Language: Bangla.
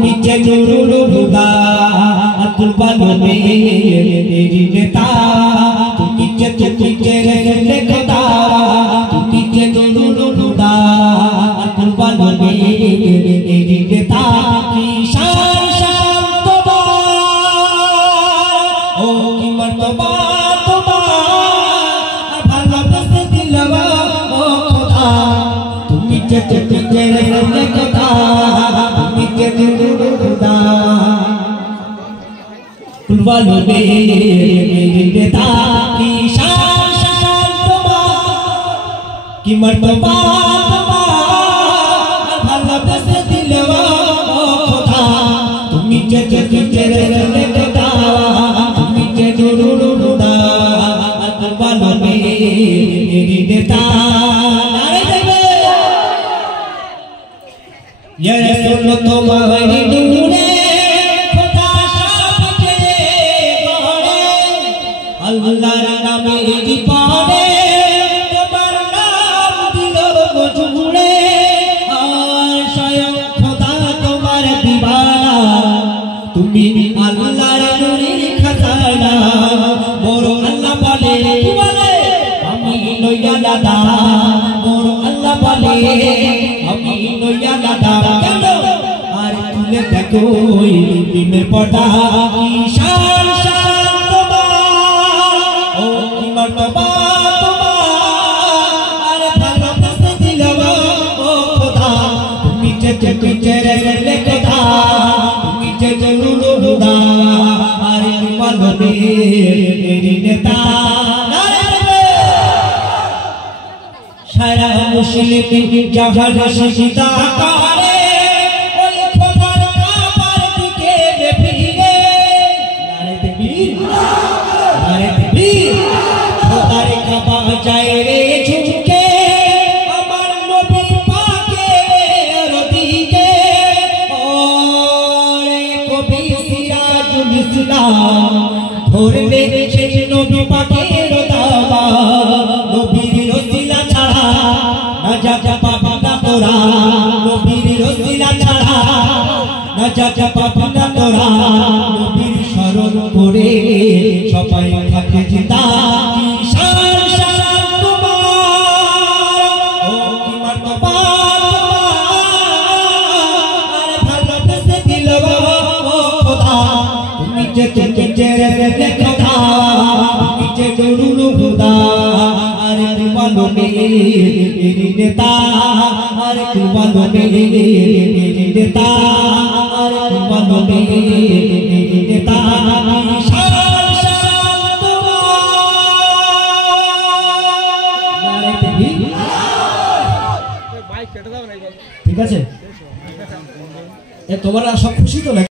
नीचे नूरुल हुदा कुर्बानों में तेरी नेता नीचे रसूल खुदा नीचे नूरुल हुदा कुर्बानों में तेरी नेता की शान शान तोबा ओ की मर्तबा तोबा भाला बस दिलवा ओ खुदा नीचे रसूल खुदा कुर्बानों में मेरी नेता की शान शान तोबा की मर्तबा तोबा भाला बस दिलवा ओ खुदा तुम नीचे रहने खुदा तुम नीचे नूरुल हुदा कुर्बानों में मेरी नेता ये रसूल तुम्हारी नूरे खुदा शाह के गोरे अल्लाह नामे की पारे तुम्हारा नाम दिलों को जुड़े स्वयं खुदा तुम्हारे दीवाना तुम्ही अल्लाह नूरी खजाना मोरो अल्लाह बोले अमी लोया दादा मोरो अल्लाह बोले अमी लोया दादा देखो दिन पड़ा शान शान तोबा ओ की मर्तबा तोबा अरे भाला बस दिलवा ओ खुदा नीचे रहने खुदा नीचे नूरुल हुदा अरे कुर्बानों में मेरी नेता सारा मुस्लिम जहां रशीदा जाए रे झुके अमर नबी पाके रदीके और कभी सिराजुल इस्लाम धरले সেই নবী পাকের দাবা নবীর রসিলা ছাড়া নাজাত পাবি না তোরা নবীর রসিলা ছাড়া নাজাত পাবি না তোরা নবীর শরণ করে সবাই থাকে জিন্দা कुर्बानों में मेरी नेता अरे कुर्बानों में मेरी नेता अरे कुर्बानों में मेरी नेता शान शान तोबा ঠিক আছে তোমরা সব খুশি তো?